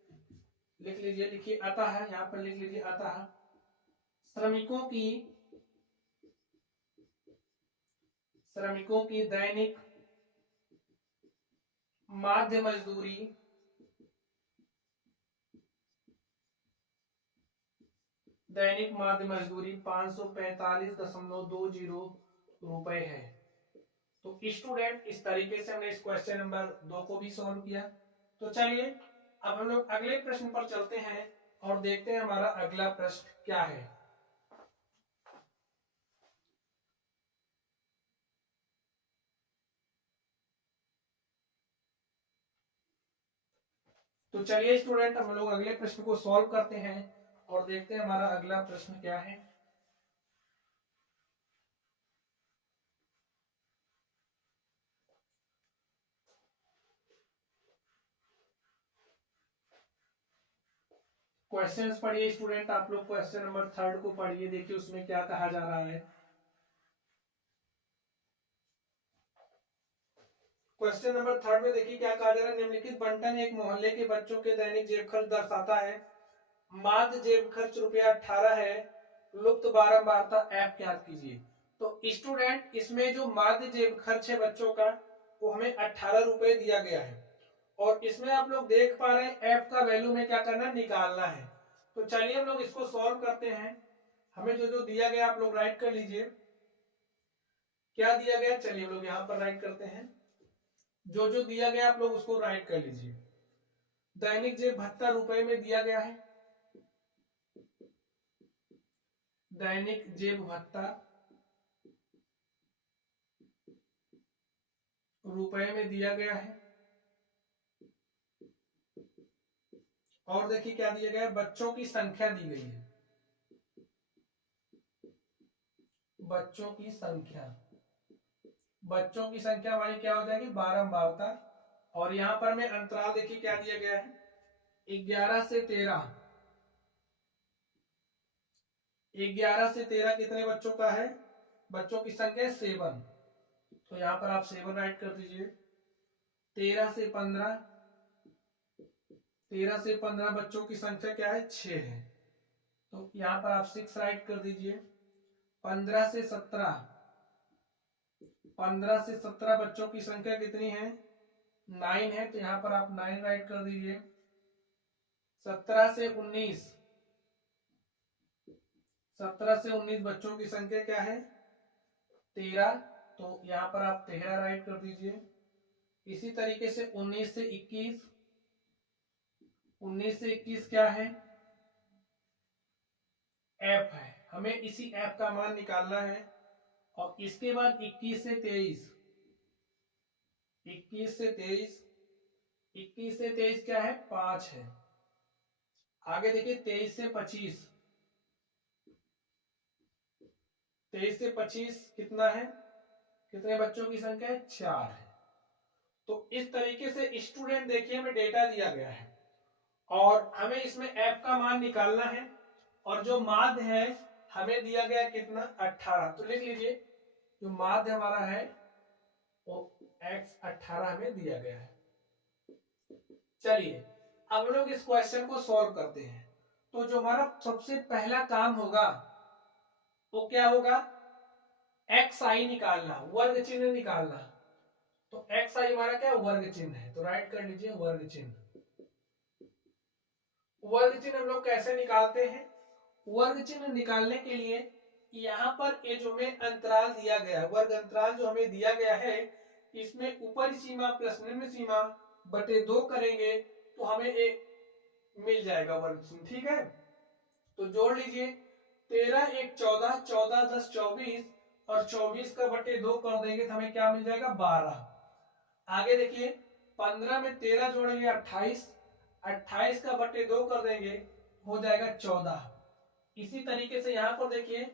लिख लीजिए, लिखिए अतः, यहाँ पर लिख लीजिए अतः श्रमिकों की दैनिक माध्य मजदूरी दैनिक माध्य मजदूरी 545.20 रुपए है। तो स्टूडेंट इस तरीके से हमने इस क्वेश्चन नंबर 2 को भी सॉल्व किया। तो चलिए अब हम लोग अगले प्रश्न पर चलते हैं और देखते हैं हमारा अगला प्रश्न क्या है। तो चलिए स्टूडेंट हम लोग अगले प्रश्न को सॉल्व करते हैं और देखते हैं हमारा अगला प्रश्न क्या है। क्वेश्चंस पढ़िए स्टूडेंट, आप लोग क्वेश्चन नंबर 3 को पढ़िए, देखिए उसमें क्या कहा जा रहा है। क्वेश्चन नंबर 3 में देखिए क्या कहा जा रहा है, निम्नलिखित बंटन एक मोहल्ले के बच्चों के दैनिक जेब खर्च दर्शाता है। माध्य जेब खर्च रुपया 18 है, लुप्त बारंबारता एफ ज्ञात कीजिए। तो स्टूडेंट इसमें जो माध्य जेब खर्च है बच्चों का वो हमें 18 रुपए दिया गया है, और इसमें आप लोग देख पा रहे हैं एफ का वैल्यू में क्या करना है, निकालना है। तो चलिए हम लोग इसको सॉल्व करते हैं। हमें जो जो दिया गया आप लोग राइट कर लीजिए, क्या दिया गया, चलिए हम लोग यहाँ पर राइट करते हैं। जो जो दिया गया आप लोग उसको राइट कर लीजिए। दैनिक जेब भत्ता रुपए में दिया गया है, दैनिक जेब भत्ता रुपए में दिया गया है। और देखिए क्या दिया गया है, बच्चों की संख्या दी गई है, बच्चों की संख्या, बच्चों की संख्या हमारी क्या हो जाएगी, बारंबारता। और यहां पर में अंतराल देखिए क्या दिया गया है, 11 से 13, 11 से 13 कितने बच्चों का है, बच्चों की संख्या 7, तो यहां पर आप 7 राइट कर दीजिए। 13 से 15, 13 से 15 बच्चों की संख्या क्या है, 6 है, तो यहां पर आप 6 राइट कर दीजिए। 15 से 17, 15 से 17 बच्चों की संख्या कितनी है, 9 है, तो यहां पर आप 9 राइट कर दीजिए। 17 से 19, 17 से 19 बच्चों की संख्या क्या है, 13, तो यहां पर आप 13 राइट कर दीजिए। इसी तरीके से 19 से 21, 19 से 21 क्या है, एफ है, हमें इसी एफ का मान निकालना है। और इसके बाद 21 से 23, 21 से 23, 21 से 23 क्या है, 5 है। आगे देखिए 23 से 25, 23 से 25 कितना है, कितने बच्चों की संख्या है, 4 है। तो इस तरीके से स्टूडेंट देखिए हमें डेटा दिया गया है और हमें इसमें एफ का मान निकालना है, और जो माध्य है हमें दिया गया कितना, 18, तो लिख लीजिए जो माध्य हमारा है वो x 18 हमें दिया गया है। चलिए अब हम लोग इस क्वेश्चन को सॉल्व करते हैं। तो जो हमारा सबसे पहला काम होगा वो क्या होगा, एक्स आई निकालना, वर्ग चिन्ह निकालना। तो एक्स आई हमारा क्या वर्ग चिन्ह है, तो राइट कर लीजिए वर्ग चिन्ह। वर्ग चिन्ह हम लोग कैसे निकालते हैं, वर्ग चिन्ह निकालने के लिए यहाँ पर ये जो हमें अंतराल दिया गया है, वर्ग अंतराल जो हमें दिया गया है, इसमें ऊपरी सीमा प्लस निम्न सीमा बटे 2 करेंगे तो हमें एक मिल जाएगा वर्ग चिन्ह। ठीक है, तो जोड़ लीजिए 13 एक 14, 14 10 24 और 24 का बटे 2 कर देंगे तो हमें क्या मिल जाएगा 12। आगे देखिए 15 में 13 जोड़ेंगे 28, 28 का बटे 2 कर देंगे हो जाएगा 14। इसी तरीके से यहाँ पर देखिए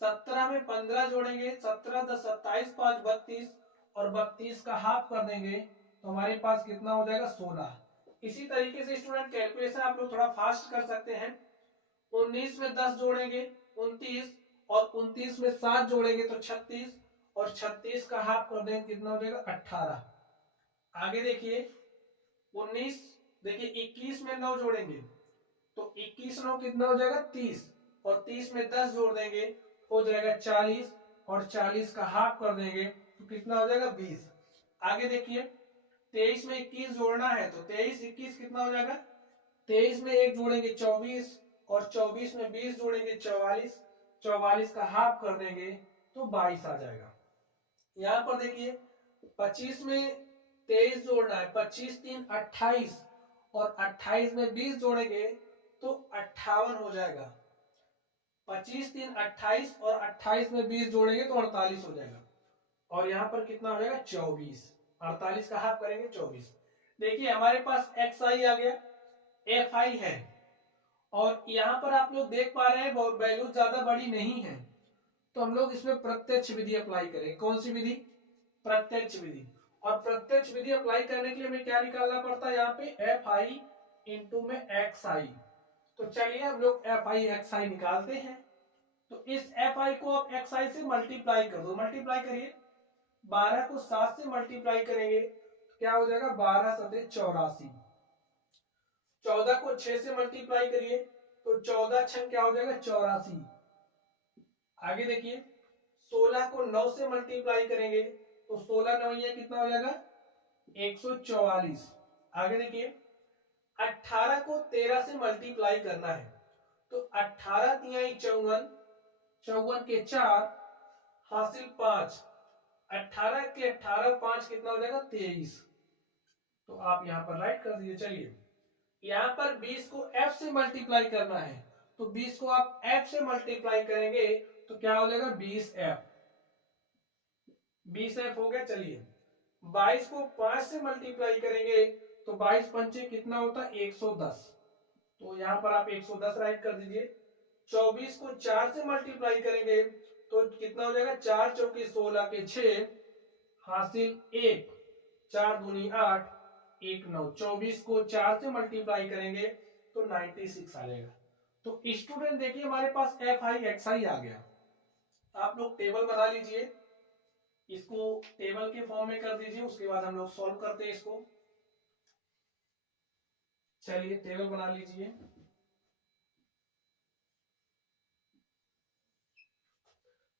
17 में 15 जोड़ेंगे 17 10 27 5 32 और 32 का हाफ कर देंगे तो हमारे पास कितना हो जाएगा 16। इसी तरीके से स्टूडेंट कैलकुलेशन आप लोग थोड़ा फास्ट कर सकते हैं। 19 में 10 जोड़ेंगे 29 और 29 में 7 जोड़ेंगे तो 36 और 36 का हाफ कर देंगे कितना हो जाएगा 18। आगे देखिए 19 देखिए 21 में 9 जोड़ेंगे तो 21 9 कितना हो जाएगा 30 और 30 में 10 जोड़ देंगे हो जाएगा 40 और 40 का हाफ कर देंगे तो कितना हो जाएगा 20। आगे देखिए 23 में 21 जोड़ना है तो 23 21 कितना हो जाएगा 23 में 1 जोड़ेंगे 24 और 24 में 20 जोड़ेंगे 44, 44 का हाफ कर देंगे तो 22 आ जाएगा। यहाँ पर देखिए 25 में 23 जोड़ना है 25 3 28 और 28 में 20 जोड़ेंगे तो 58 हो जाएगा। 25 3 28 और 28 में 20 जोड़ेंगे तो 48 हो जाएगा और यहाँ पर कितना हो जाएगा 24, 48 का हाफ करेंगे 24। देखिए हमारे पास एक्स आई आ गया, एफ आई है और यहाँ पर आप लोग देख पा रहे हैं वैल्यू ज्यादा बड़ी नहीं है तो हम लोग इसमें प्रत्यक्ष विधि अप्लाई करें। कौन सी विधि? प्रत्यक्ष विधि। और प्रत्यक्ष विधि अप्लाई करने के लिए हमें क्या निकालना पड़ता है यहाँ पे एफ आई इंटू में एक्स आई। तो चलिए हम लोग एफ आई एक्स आई निकालते हैं। तो इस एफ आई को आप एक्स आई से मल्टीप्लाई कर दो, मल्टीप्लाई करिए 12 को 7 से मल्टीप्लाई करेंगे तो क्या हो जाएगा 12 सते 84। 14 को 6 से मल्टीप्लाई करिए तो 14 छंग क्या हो जाएगा 84। आगे देखिए 16 को 9 से मल्टीप्लाई करेंगे तो 16 नवैया कितना हो जाएगा 144। आगे देखिए 18 को 13 से मल्टीप्लाई करना है तो 18 तिहाई 54, 54 के 4 हासिल 5, 18 के 18 5 कितना हो जाएगा 23। तो आप यहां पर राइट कर दीजिए। चलिए यहां पर 20 को f से मल्टीप्लाई करना है तो 20 को आप f से मल्टीप्लाई करेंगे तो क्या हो जाएगा 20f, 20f हो गया। चलिए 22 को 5 से मल्टीप्लाई करेंगे तो 22 पंचे कितना होता है 110 तो यहां पर आप 110 राइट कर दीजिए। 24 को 4 से मल्टीप्लाई करेंगे तो कितना हो जाएगा 4 चौके 16 के 6 हासिल 1, 4 दूनी 8 1 9। 24 को 4 से मल्टीप्लाई करेंगे तो 96 आ जाएगा। तो स्टूडेंट देखिए हमारे पास एफ आई एक्स आई आ गया। आप लोग टेबल बना लीजिए, इसको टेबल के फॉर्म में कर दीजिए, उसके बाद हम लोग सॉल्व करते हैं इसको। चलिए टेबल बना लीजिए।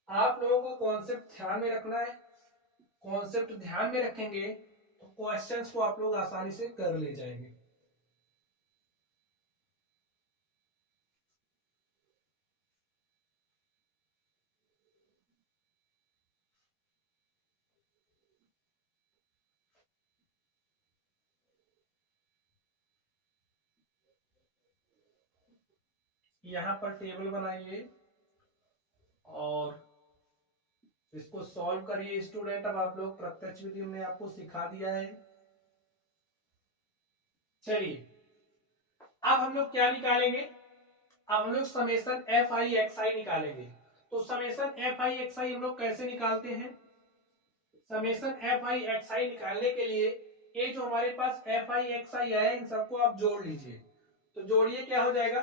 आप लोगों को कॉन्सेप्ट ध्यान में रखना है, कॉन्सेप्ट ध्यान में रखेंगे तो क्वेश्चंस को आप लोग आसानी से कर ले जाएंगे। यहां पर टेबल बनाइए और इसको सॉल्व करिए स्टूडेंट। अब आप लोग प्रत्यक्ष विधि हमने आपको सिखा दिया है। चलिए अब हम लोग क्या निकालेंगे, अब हम लोग समेशन एफ आई एक्स आई निकालेंगे। तो समेशन एफ आई एक्स आई हम लोग कैसे निकालते हैं? समेशन एफ आई एक्स आई निकालने के लिए ये जो हमारे पास एफ आई एक्स आई है इन सबको आप जोड़ लीजिए। तो जोड़िए क्या हो जाएगा,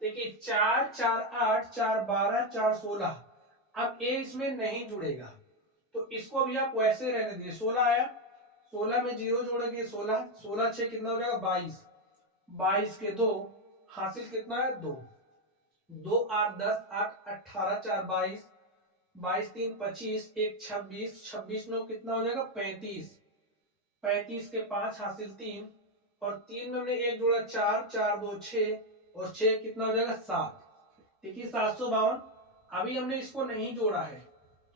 देखिए 4 4 8 4 12 4 16। अब ए इसमें नहीं जुड़ेगा तो इसको भी आप वैसे रहने दीजिए। 16 आया, 16 में 0 जोड़ेंगे 16, 16 6 कितना हो जाएगा 22, 22 के 2 हासिल कितना है 2, 2 8 10 8 18 4 22, 22 3 25 1 26, 26 9 कितना हो जाएगा 35, 35 के 5 हासिल 3 और 3 में हमने 1 जोड़ा 4, 4 2 6 और 6 कितना हो जाएगा 7। देखिए 752। अभी हमने इसको नहीं जोड़ा है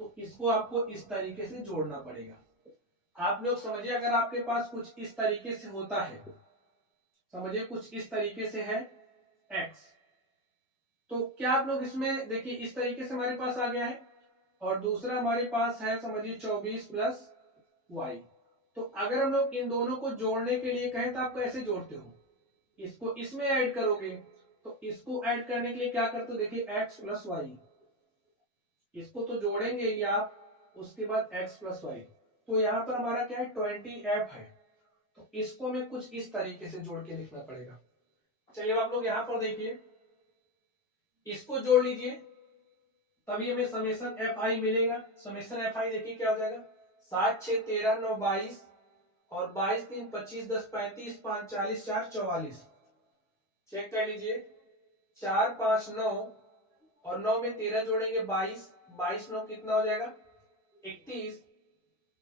तो इसको आपको इस तरीके से जोड़ना पड़ेगा। आप लोग समझिए, अगर आपके पास कुछ इस तरीके से होता है, समझिए कुछ इस तरीके से है x, तो क्या आप लोग इसमें देखिए इस तरीके से हमारे पास आ गया है, और दूसरा हमारे पास है समझिए 24 प्लस y। तो अगर हम लोग इन दोनों को जोड़ने के लिए कहें तो आप कैसे जोड़ते हो, इसको इसमें ऐड करोगे, तो इसको ऐड करने के लिए क्या करते हो, देखिए x प्लस वाई, इसको तो जोड़ेंगे ही आप, उसके बाद x प्लस वाई, तो यहाँ पर हमारा क्या है 20f है, तो इसको हमें कुछ इस तरीके से जोड़ के लिखना पड़ेगा। चलिए अब आप लोग यहाँ पर देखिए, इसको जोड़ लीजिए, तभी हमें समेशन एफ आई मिलेगा। समेशन एफ आई देखिए क्या हो जाएगा, 7 6 13 9 22, और 22 3 25 10 35 5 40 4 44, चेक कर लीजिए, 4 5 9, और 9 में 13 जोड़ेंगे 22, 22 9 कितना हो जाएगा 31,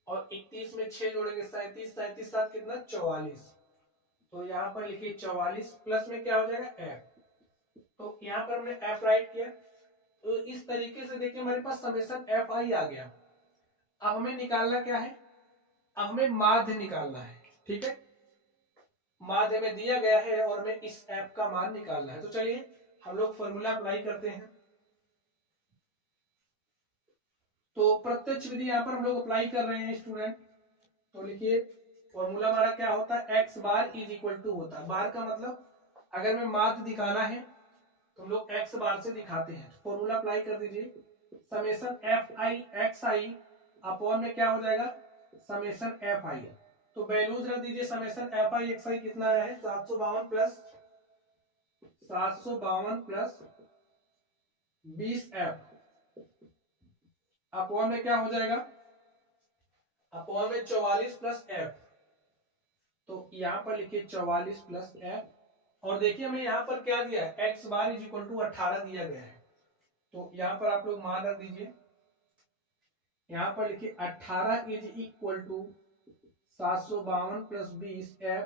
और 31 में 6 जोड़ेंगे 37, 37 7 कितना 44, तो यहाँ पर लिखिए 44, प्लस में क्या हो जाएगा एफ, तो यहाँ पर हमने एफ राइट किया। तो इस तरीके से देखिए हमारे पास समेशन एफ आई आ गया। अब हमें निकालना क्या है, अब हमें माध्य निकालना है, ठीक है, माध्य में दिया गया है और हमें इस एफ का मान निकालना है। तो चलिए हम लोग फॉर्मूला अप्लाई करते हैं। तो प्रत्यक्ष विधि यहाँ पर हम लोग अप्लाई कर रहे हैं स्टूडेंट। तो लिखिए फॉर्मूला हमारा क्या होता है, x bar is equal to होता है, बार का मतलब अगर हमें माध्य दिखाना है तो हम लोग एक्स बार से दिखाते हैं। फॉर्मूला अप्लाई कर दीजिए, समेशन एफ आई एक्स आई अपॉन में क्या हो जाएगा समेशन एफ आई, तो वैल्यूज रख दीजिए, समेशन एफ आई एक्स आई कितना आया है 752 प्लस 20 एफ अपॉन में क्या हो जाएगा, अपॉन में 44 प्लस एफ, तो यहाँ पर लिखिए 44 प्लस एफ, और देखिए हमें यहाँ पर क्या दिया है, x bar is equal to 18 दिया गया है, तो यहाँ पर आप लोग मान रख दीजिए, यहाँ पर लिखिए 18 is equal to 752 plus 20 F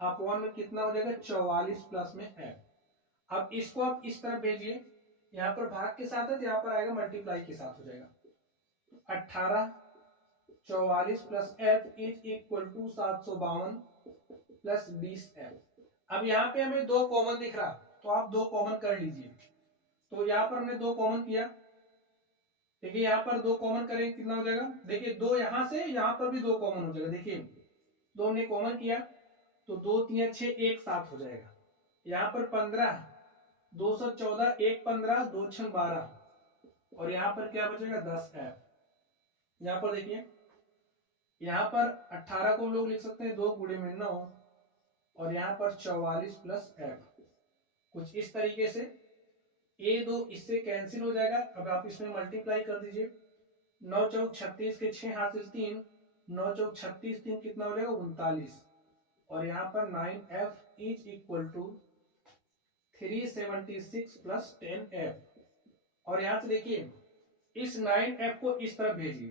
upon में कितना हो जाएगा 44 प्लस में एफ। अब इसको आप इस तरफ भेजिए, यहाँ पर भाग के साथ है तो यहाँ पर आएगा मल्टीप्लाई के साथ हो जाएगा, 18 44 plus F is equal to 752 plus 20 F. अब यहाँ पे हमें दो कॉमन दिख रहा, तो आप दो कॉमन कर लीजिए। तो यहाँ पर हमने दो कॉमन किया, देखिए यहाँ पर दो कॉमन करेंगे कितना हो जाएगा, देखिए दो यहाँ से यहाँ पर भी दो कॉमन हो जाएगा, देखिए दो हमने कॉमन किया तो 2 3 6 एक साथ हो जाएगा, यहाँ पर 15 214 1 15 2 6 12, और यहाँ पर क्या बचेगा 10 एफ। यहाँ पर देखिए, यहाँ पर 18 को हम लोग लिख सकते हैं 2 गुणे में 9, और यहाँ पर 44 प्लस एफ, कुछ इस तरीके से। ये दो इससे कैंसिल हो जाएगा, अब आप इसमें मल्टीप्लाई कर दीजिए, 9 चौक 36 के 6 हासिल 3, 9 चौक 36 3 कितना हो जाएगा 39, और यहाँ पर 9f is equal to 376 plus 10f, और यहाँ से देखिए इस 9f को इस तरफ भेजिए,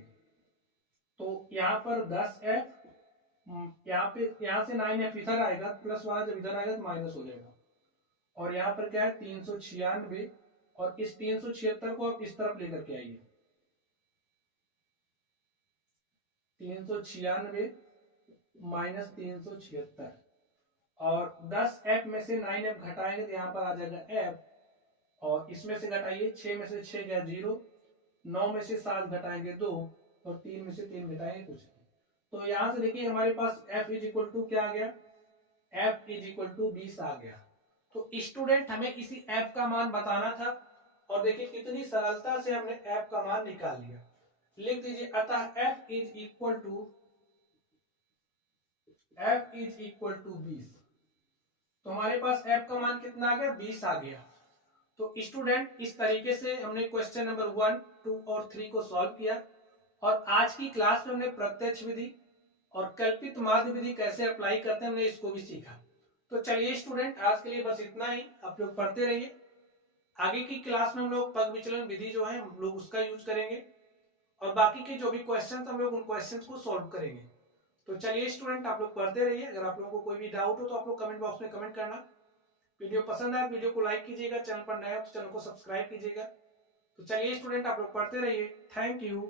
तो यहाँ पर 10f, यहाँ पे यहाँ से 9f इधर आएगा प्लस वाला जब इधर आएगा तो माइनस हो जाएगा, और यहाँ पर क्या है 396, और इस 376 को आप इस तरफ लेकर के आइए, 396 माइनस 376, और 10f में से 9f घटाएंगे तो यहाँ पर आ जाएगा f, और इसमें से घटाइए 6 में से 6 गया 0, 9 में से 7 घटाएंगे 2, और 3 में से 3 घटाएंगे कुछ। तो यहाँ से देखिए हमारे पास f इज इक्वल टू क्या आ गया, f इज इक्वल टू 20 आ गया। तो स्टूडेंट हमें इसी f का मान बताना था, और देखिए कितनी सरलता से हमने f का मान निकाल लिया। लिख दीजिए, अतः f इज इक्वल टू 20, तो हमारे पास f का मान कितना आ गया 20 आ गया। तो स्टूडेंट इस तरीके से हमने क्वेश्चन नंबर 1 2 और 3 को सॉल्व किया, और आज की क्लास में हमने प्रत्यक्ष विधि और कल्पित माध्य विधि कैसे अप्लाई करते हैं हमने इसको भी सीखा। तो चलिए स्टूडेंट आज के लिए बस इतना ही, आप लोग पढ़ते रहिए। आगे की क्लास में हम लोग पग विचलन विधि जो है हम लोग उसका यूज करेंगे, और बाकी के जो भी क्वेश्चंस हम लोग उन क्वेश्चंस को सॉल्व करेंगे। तो चलिए स्टूडेंट आप लोग पढ़ते रहिए। अगर आप लोगों को कोई भी डाउट हो तो आप लोग कमेंट बॉक्स में कमेंट करना। वीडियो पसंद आए वीडियो को लाइक कीजिएगा, चैनल पर नया हो तो चैनल को सब्सक्राइब कीजिएगा। तो चलिए स्टूडेंट आप लोग पढ़ते रहिए। Thank you.